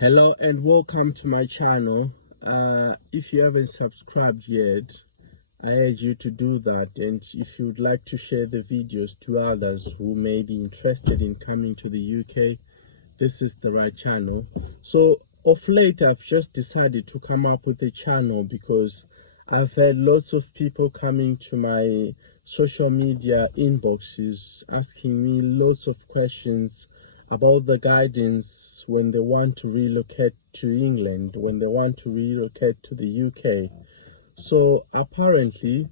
Hello and welcome to my channel. If you haven't subscribed yet, I urge you to do that, and if you would like to share the videos to others who may be interested in coming to the UK, this is the right channel. So of late I've just decided to come up with a channel because I've had lots of people coming to my social media inboxes asking me lots of questions about the guidance when they want to relocate to England, when they want to relocate to the UK. So apparently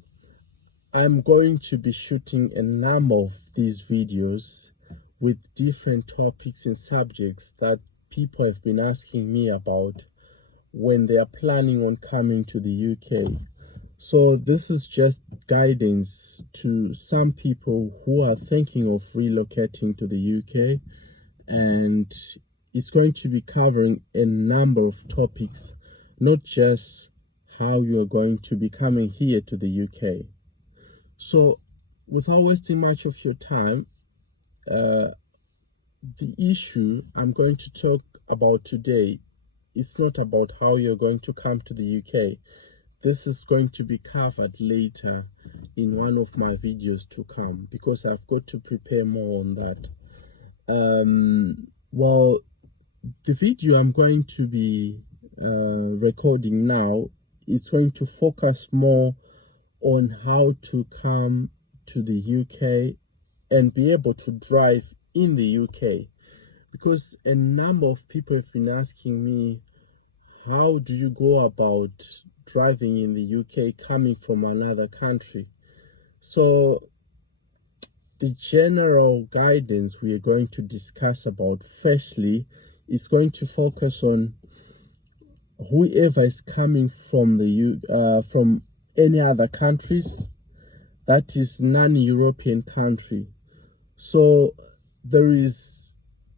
I'm going to be shooting a number of these videos with different topics and subjects that people have been asking me about when they are planning on coming to the UK. So this is just guidance to some people who are thinking of relocating to the UK, and it's going to be covering a number of topics, not just how you're going to be coming here to the UK. So without wasting much of your time, the issue I'm going to talk about today, it's not about how you're going to come to the UK. This is going to be covered later in one of my videos to come, because I've got to prepare more on that. Well, the video I'm going to be recording now, it's going to focus more on how to come to the UK and be able to drive in the UK, because a number of people have been asking me, how do you go about driving in the UK coming from another country? So the general guidance we are going to discuss about, firstly, is going to focus on whoever is coming from from any other countries, that is non-European country. So there is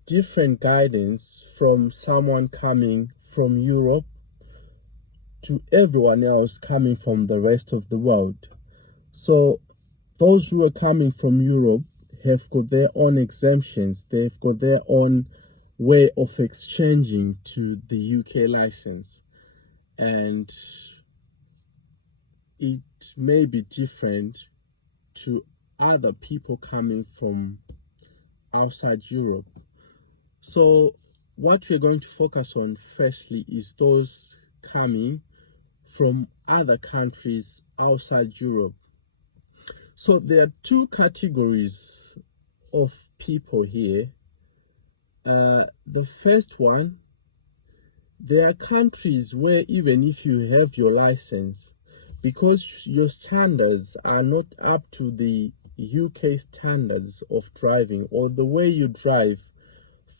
different guidance from someone coming from Europe to everyone else coming from the rest of the world. So those who are coming from Europe have got their own exemptions. They've got their own way of exchanging to the UK license, and it may be different to other people coming from outside Europe. So what we're going to focus on firstly is those coming from other countries outside Europe. So there are two categories of people here. The first one, there are countries where even if you have your license, because your standards are not up to the UK standards of driving, or the way you drive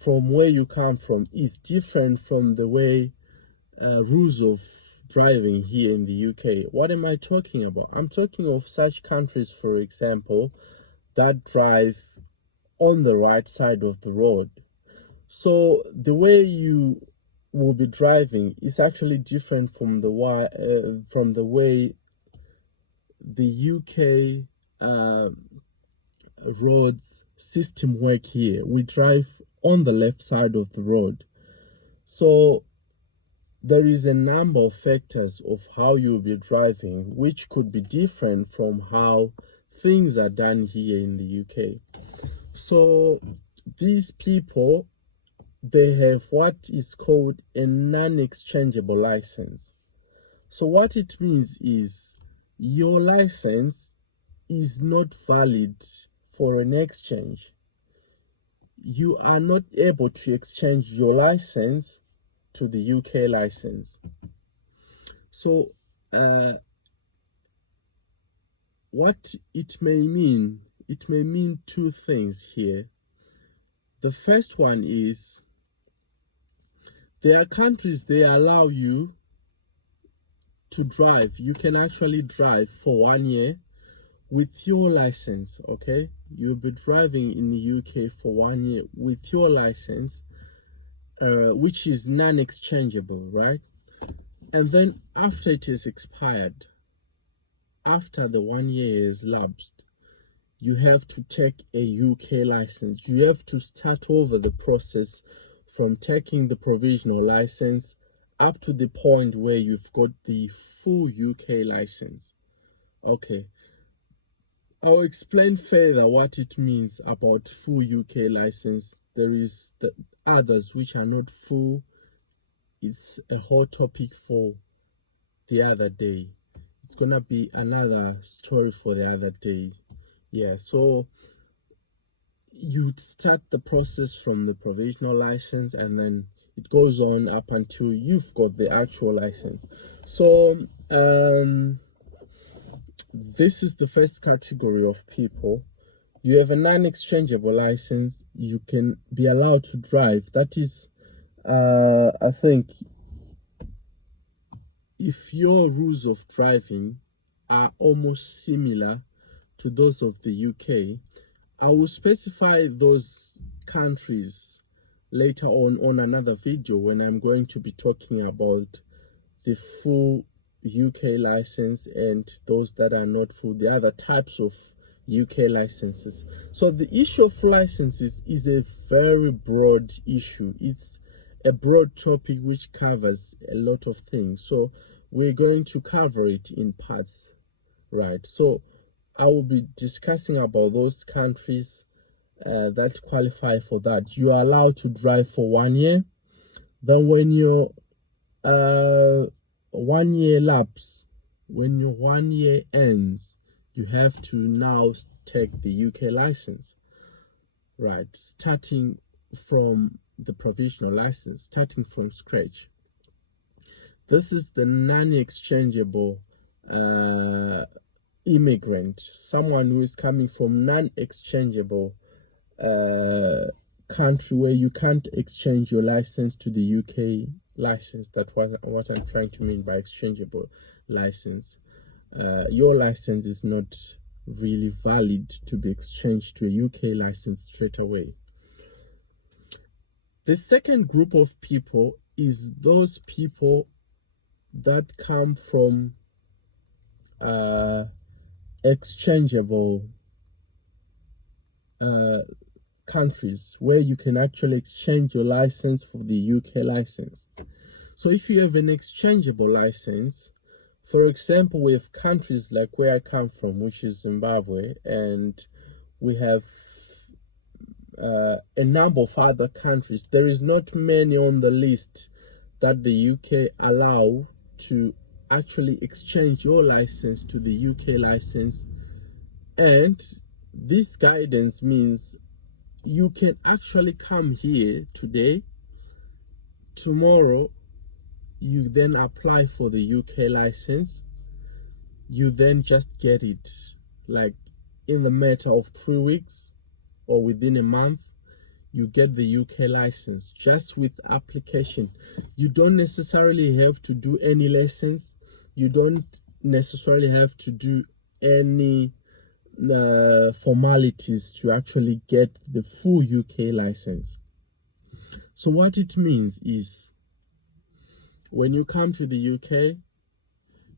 from where you come from is different from the way rules of driving here in the UK. What am I talking about? I'm talking of such countries, for example, that drive on the right side of the road. So the way you will be driving is actually different from the way the UK roads system work here. We drive on the left side of the road. So there is a number of factors of how you'll be driving which could be different from how things are done here in the UK. So these people, they have what is called a non-exchangeable license. So what it means is your license is not valid for an exchange. You are not able to exchange your license to the UK license. So what it may mean two things here. The first one is, there are countries, they allow you to drive. You can actually drive for 1 year with your license, okay? You'll be driving in the UK for 1 year with your license, which is non-exchangeable, right? And then after it is expired, after the 1 year is lapsed, you have to take a UK license. You have to start over the process from taking the provisional license up to the point where you've got the full UK license. Okay, I'll explain further what it means about full UK license. There is the others which are not full. It's a whole topic for the other day. It's gonna be another story for the other day. Yeah, so you start the process from the provisional license, and then it goes on up until you've got the actual license. So this is the first category of people. You have a non-exchangeable license. You can be allowed to drive. That is, I think, if your rules of driving are almost similar to those of the UK, I will specify those countries later on another video when I'm going to be talking about the full UK license and those that are not full, the other types of UK licenses. So the issue of licenses is a very broad issue. It's a broad topic which covers a lot of things. So we're going to cover it in parts, right? So I will be discussing about those countries that qualify for that. You are allowed to drive for 1 year. Then when your 1 year lapse, when your 1 year ends, you have to now take the UK license, right? Starting from the provisional license, starting from scratch. This is the non-exchangeable immigrant, someone who is coming from non-exchangeable country where you can't exchange your license to the UK license. That's what I'm trying to mean by exchangeable license. Your license is not really valid to be exchanged to a UK license straight away. The second group of people is those people that come from exchangeable countries where you can actually exchange your license for the UK license. So if you have an exchangeable license, for example, we have countries like where I come from, which is Zimbabwe, and we have a number of other countries. There is not many on the list that the UK allow to actually exchange your license to the UK license. And this guidance means you can actually come here today, tomorrow you then apply for the UK license, you then just get it like in the matter of 3 weeks or within a month. You get the UK license just with application. You don't necessarily have to do any lessons. You don't necessarily have to do any formalities to actually get the full UK license. So what it means is when you come to the UK,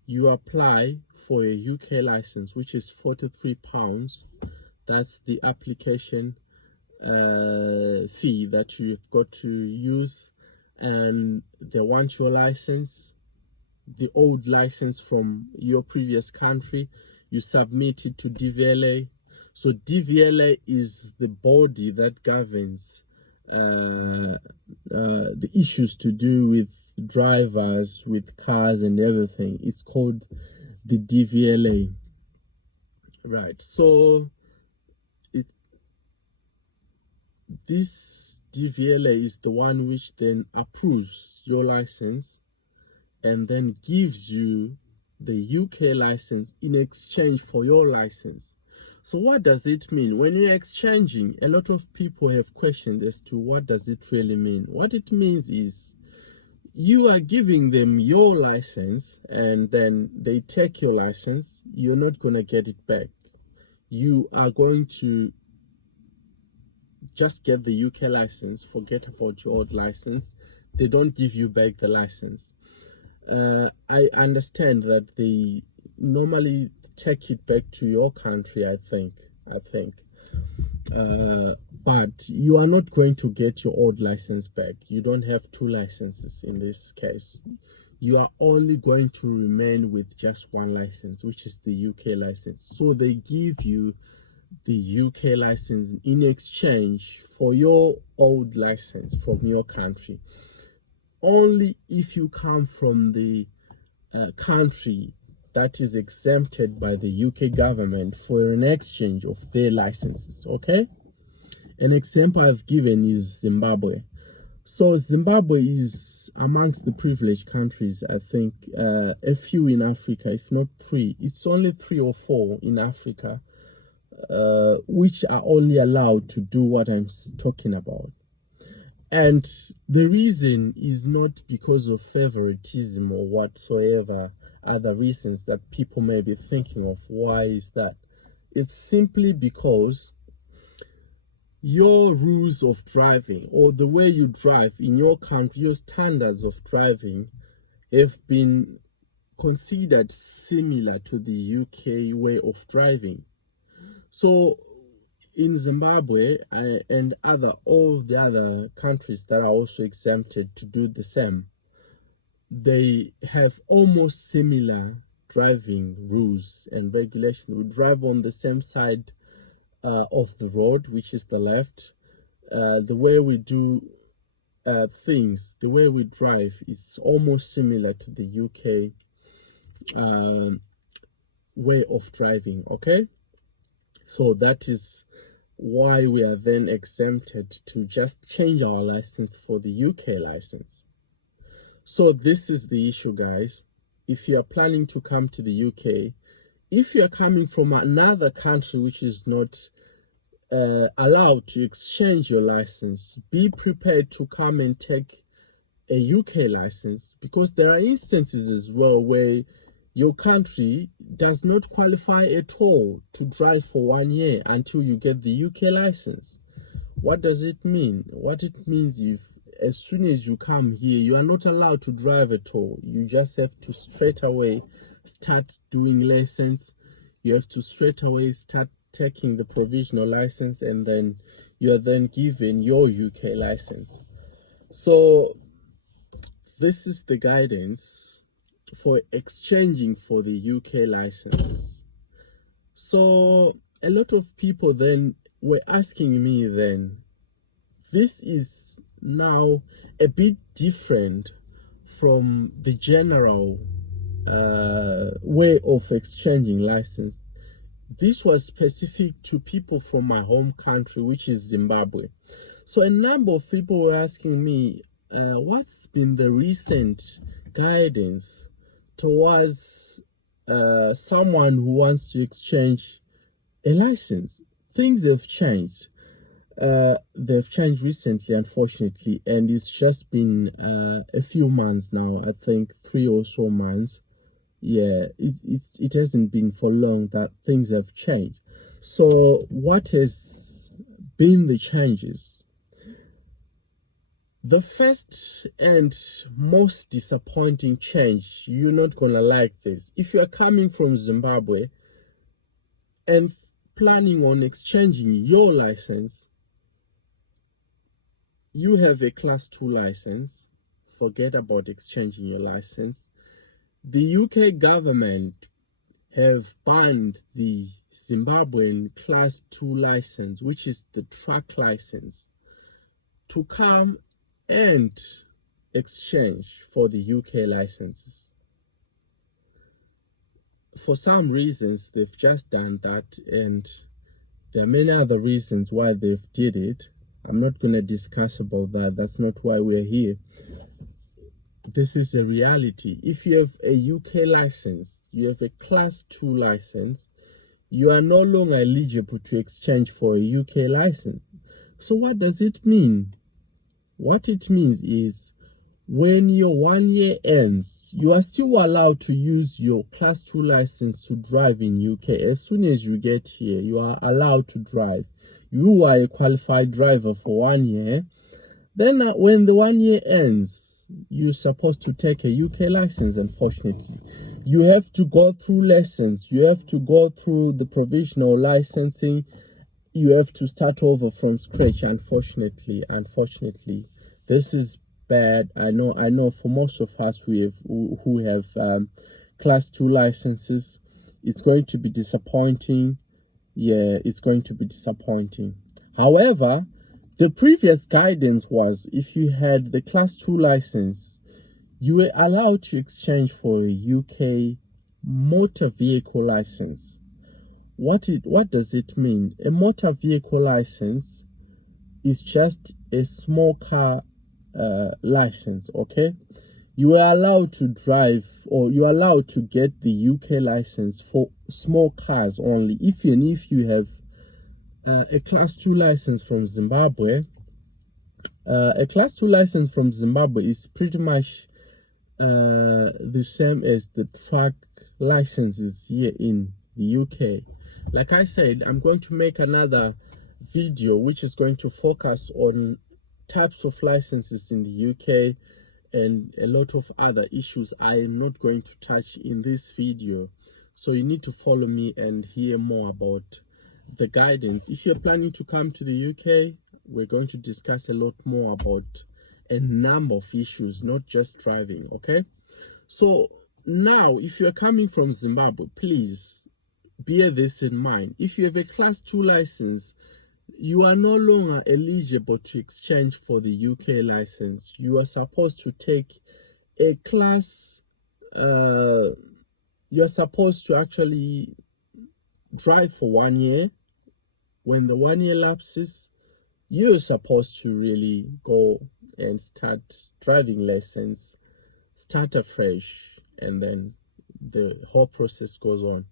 you apply for a UK license, which is £43. That's the application fee that you've got to use, and they want your license, the old license from your previous country. You submit it to DVLA. So DVLA is the body that governs the issues to do with drivers, with cars and everything. It's called the DVLA, right? So this DVLA is the one which then approves your license and then gives you the UK license in exchange for your license. So what does it mean? When you're exchanging, a lot of people have questions as to what does it really mean. What it means is you are giving them your license and then they take your license. You're not going to get it back. You are going to just get the UK license, forget about your old license. They don't give you back the license. I understand that they normally take it back to your country, I think. but you are not going to get your old license back. You don't have two licenses in this case. You are only going to remain with just one license, which is the UK license. So they give you the UK license in exchange for your old license from your country. Only if you come from the country that is exempted by the UK government for an exchange of their licenses. Okay, an example I've given is Zimbabwe. So Zimbabwe is amongst the privileged countries, I think, a few in Africa, if not three. It's only 3 or 4 in Africa, which are only allowed to do what I'm talking about. And the reason is not because of favoritism or whatsoever other reasons that people may be thinking of. Why is that? It's simply because your rules of driving, or the way you drive in your country, your standards of driving have been considered similar to the UK way of driving. So in Zimbabwe and all the other countries that are also exempted to do the same, they have almost similar driving rules and regulations. We drive on the same side of the road, which is the left. The way we do things, the way we drive is almost similar to the UK way of driving. Okay, so that is why we are then exempted to just change our license for the UK license. So this is the issue, guys. If you are planning to come to the UK, if you are coming from another country which is not allowed to exchange your license, be prepared to come and take a UK license, because there are instances as well where your country does not qualify at all to drive for 1 year until you get the UK license. What does it mean? What it means is, as soon as you come here, you are not allowed to drive at all. You just have to straight away start doing lessons. You have to straight away start taking the provisional license, and then you are then given your UK license. So this is the guidance for exchanging for the UK licenses. So a lot of people then were asking me then, this is now a bit different from the general way of exchanging license. This was specific to people from my home country, which is Zimbabwe. So a number of people were asking me, what's been the recent guidance towards someone who wants to exchange a license? Things have changed. They've changed recently, unfortunately, and it's just been a few months now. I think 3 or so months. Yeah, it hasn't been for long that things have changed. So what has been the changes? The first and most disappointing change, you're not gonna like this. If you are coming from Zimbabwe and planning on exchanging your license, you have a class 2 license. Forget about exchanging your license. The UK government have banned the Zimbabwean Class 2 license, which is the truck license, to come and exchange for the UK licenses. For some reasons, they've just done that, and there are many other reasons why they've did it. I'm not going to discuss about that. That's not why we're here. This is a reality. If you have a UK license, you have a Class 2 license, you are no longer eligible to exchange for a UK license. So what does it mean? What it means is, when your 1 year ends, you are still allowed to use your Class 2 license to drive in UK. As soon as you get here, you are allowed to drive. You are a qualified driver for 1 year. Then when the 1 year ends, you're supposed to take a UK license. Unfortunately, you have to go through lessons. You have to go through the provisional licensing. you have to start over from scratch. Unfortunately, this is bad. I know for most of us who have class 2 licenses, it's going to be disappointing. Yeah, it's going to be disappointing. However, the previous guidance was if you had the class 2 license, you were allowed to exchange for a UK motor vehicle license. What does it mean? A motor vehicle license is just a small car license, okay? You are allowed to drive, or you are allowed to get the UK license for small cars only. Even if you have a class 2 license from Zimbabwe, a class 2 license from Zimbabwe is pretty much the same as the truck licenses here in the UK. Like I said, I'm going to make another video which is going to focus on types of licenses in the UK and a lot of other issues I am not going to touch in this video. So you need to follow me and hear more about the guidance. If you're planning to come to the UK, we're going to discuss a lot more about a number of issues, not just driving, okay? So now, if you're coming from Zimbabwe, please bear this in mind. If you have a class 2 license, you are no longer eligible to exchange for the UK license. You are supposed to take a class, you're supposed to actually drive for 1 year. When the 1 year lapses, you're supposed to really go and start driving lessons, start afresh, and then the whole process goes on.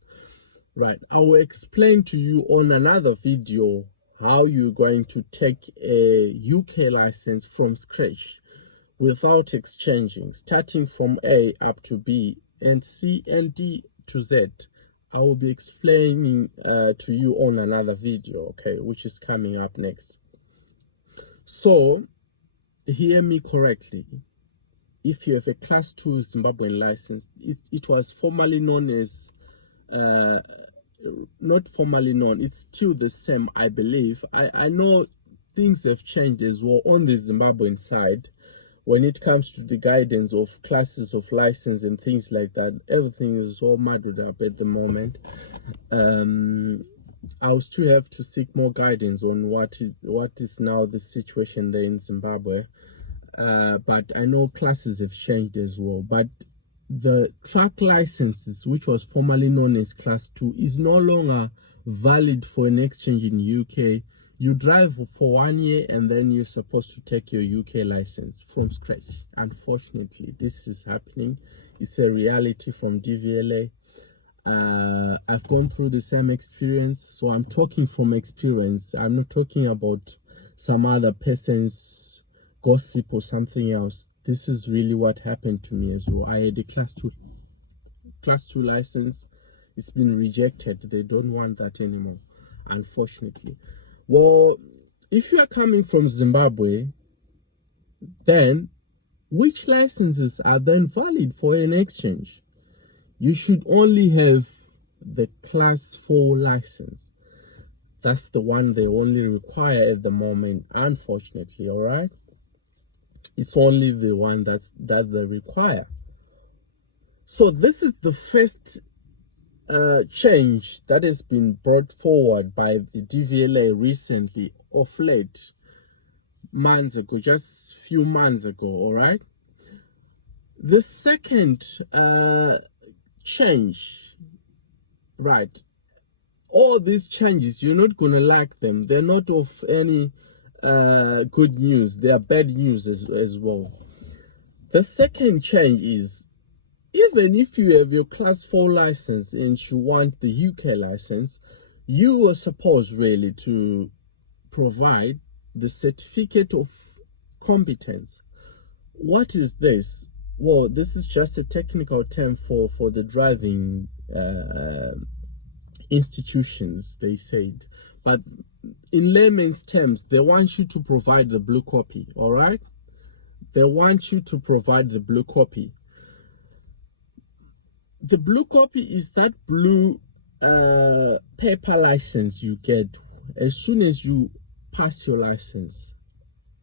Right, I will explain to you on another video how you're going to take a UK license from scratch without exchanging, starting from A up to B and C and D to Z. I will be explaining to you on another video, okay, which is coming up next. So, hear me correctly. If you have a class 2 Zimbabwean license, it was formerly known as not formally known, it's still the same, I believe. I know things have changed as well on the Zimbabwean side when it comes to the guidance of classes of license and things like that. Everything is all muddled up at the moment. I will still have to seek more guidance on what is now the situation there in Zimbabwe. But I know classes have changed as well. But the truck licenses, which was formerly known as class 2, is no longer valid for an exchange in UK. You drive for 1 year and then you're supposed to take your UK license from scratch. Unfortunately, this is happening. It's a reality from DVLA. I've gone through the same experience, so I'm talking from experience. I'm not talking about some other person's gossip or something else. This is really what happened to me as well. I had a class 2 license. It's been rejected. They don't want that anymore, unfortunately. Well, if you are coming from Zimbabwe, then which licenses are then valid for an exchange? You should only have the class 4 license. That's the one they only require at the moment, unfortunately, all right? It's only the one that they require. So this is the first change that has been brought forward by the DVLA recently, of late, months ago, just few months ago, all right? The second change, right? All these changes, you're not gonna like them. They're not of any good news. They are bad news as well. The second change is, even if you have your class 4 license and you want the UK license, you were supposed really to provide the certificate of competence. What is this? Well, this is just a technical term for the driving institutions, they said. But in layman's terms, they want you to provide the blue copy, all right? They want you to provide the blue copy. The blue copy is that blue paper license you get as soon as you pass your license,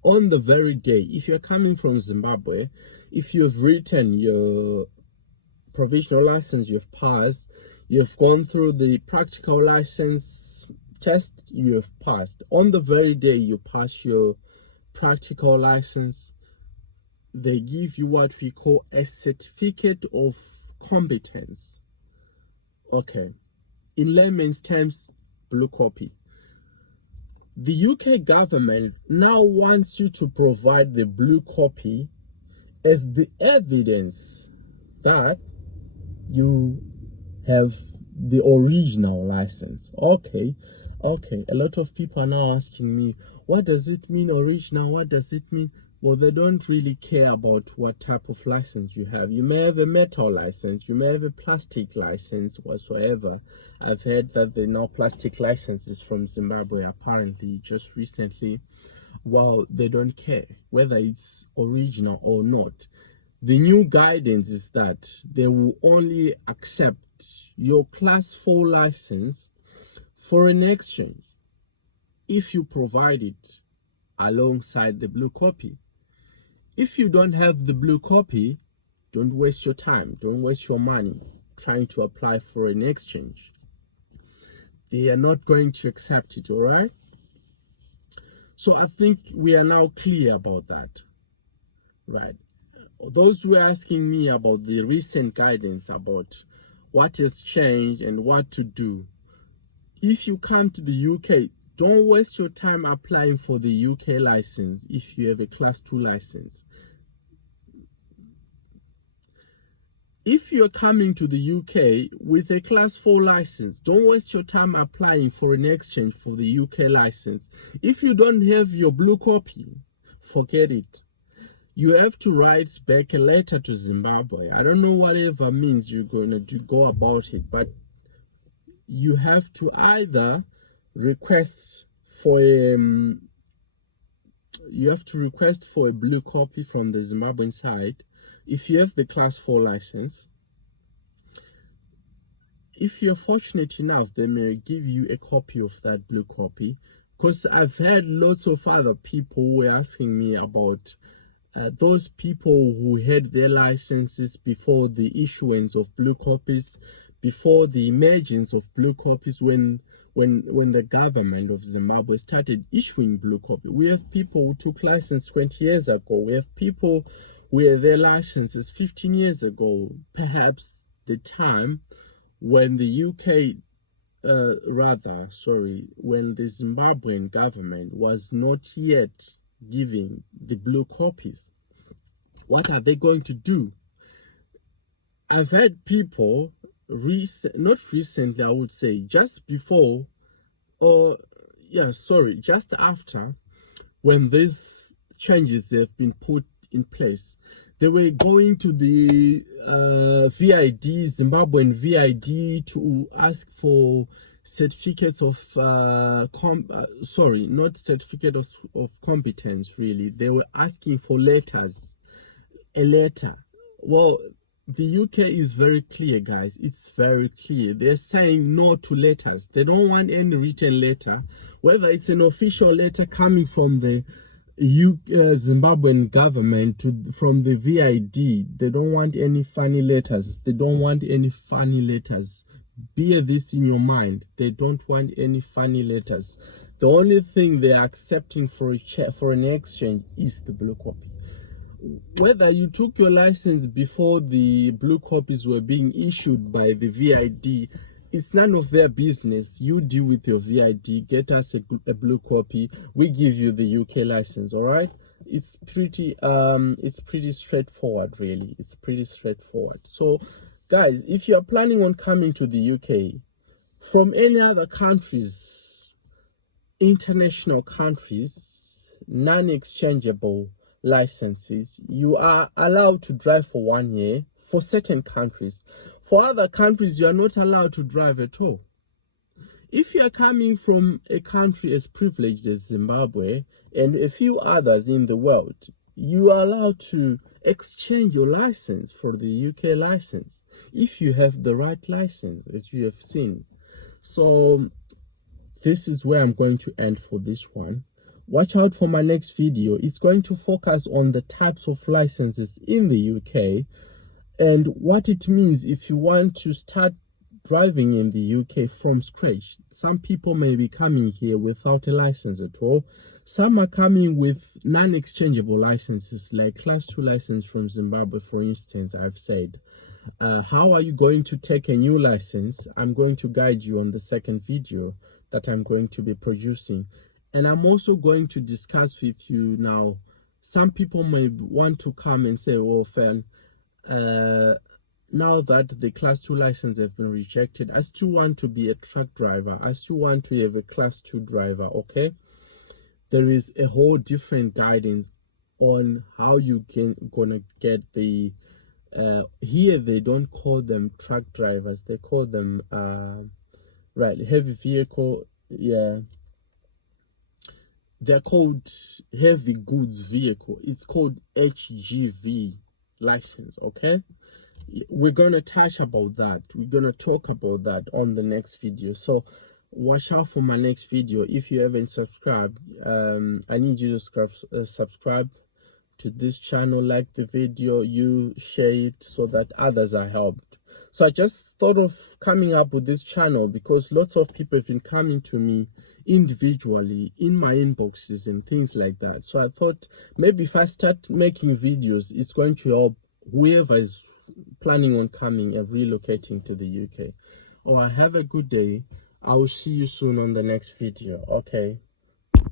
on the very day, if you're coming from Zimbabwe, if you've written your provisional license, you've passed, you've gone through the practical license test, you have passed. On the very day you pass your practical license, they give you what we call a certificate of competence. Okay, in layman's terms, blue copy. The UK government now wants you to provide the blue copy as the evidence that you have the original license. Okay, a lot of people are now asking me, what does it mean original? What does it mean? Well, they don't really care about what type of license you have. You may have a metal license, you may have a plastic license, whatsoever. I've heard that there are now plastic licenses from Zimbabwe, apparently, just recently. Well, they don't care whether it's original or not. The new guidance is that they will only accept your Class 4 license for an exchange if you provide it alongside the blue copy. If you don't have the blue copy, don't waste your time, don't waste your money trying to apply for an exchange. They are not going to accept it, all right? So I think we are now clear about that, right? Those who are asking me about the recent guidance about what has changed and what to do, if you come to the UK, don't waste your time applying for the UK license if you have a Class 2 license. If you're coming to the UK with a Class 4 license, don't waste your time applying for an exchange for the UK license. If you don't have your blue copy, forget it. You have to write back a letter to Zimbabwe. I don't know whatever means you're going to go about it, but you have to either request for a blue copy from the Zimbabwean side. If you have the Class 4 license, if you're fortunate enough, they may give you a copy of that blue copy, because I've had lots of other people who were asking me about those people who had their licenses before the issuance of blue copies, before the emergence of blue copies, when the government of Zimbabwe started issuing blue copy. We have people who took license 20 years ago. We have people where their licenses 15 years ago, perhaps the time when the when the Zimbabwean government was not yet giving the blue copies. What are they going to do? I've had people, not recently, I would say, just before, just after, when these changes have been put in place, they were going to the Zimbabwean VID, to ask for certificates of not certificate of competence, really. They were asking for a letter. Well, the UK is very clear, guys. It's very clear. They're saying no to letters. They don't want any written letter, whether it's an official letter coming from the Zimbabwean government from the VID. They don't want any funny letters. They don't want any funny letters. Bear this in your mind. They don't want any funny letters. The only thing they are accepting for an exchange is the blue copy. Whether you took your license before the blue copies were being issued by the VID, it's none of their business. You deal with your VID, get us a blue copy, we give you the UK license, all right? It's pretty straightforward, really. It's pretty straightforward. So, guys, if you are planning on coming to the UK from any other countries, international countries, non-exchangeable licenses, you are allowed to drive for 1 year for certain countries. For other countries, you are not allowed to drive at all. If you are coming from a country as privileged as Zimbabwe and a few others in the world, you are allowed to exchange your license for the UK license if you have the right license, as you have seen. So this is where I'm going to end for this one. Watch out for my next video. It's going to focus on the types of licenses in the UK and what it means if you want to start driving in the UK from scratch. Some people may be coming here without a license at all. Some are coming with non-exchangeable licenses, like Class 2 license from Zimbabwe, for instance. I've said, how are you going to take a new license? I'm going to guide you on the second video that I'm going to be producing. And I'm also going to discuss with you now, some people may want to come and say, well, Fan, now that the Class 2 license have been rejected, I still want to be a truck driver. I still want to have a Class 2 driver, okay? There is a whole different guidance on how you gonna get the here they don't call them truck drivers, they call them right, heavy vehicle, yeah, they're called heavy goods vehicle. It's called HGV license, okay? We're gonna touch about that, we're gonna talk about that on the next video. So watch out for my next video. If you haven't subscribed, I need you to subscribe to this channel, like the video, you share it so that others are helped. So I just thought of coming up with this channel because lots of people have been coming to me individually in my inboxes and things like that. So I thought maybe if I start making videos, it's going to help whoever is planning on coming and relocating to the UK. Have a good day. I will see you soon on the next video. Okay.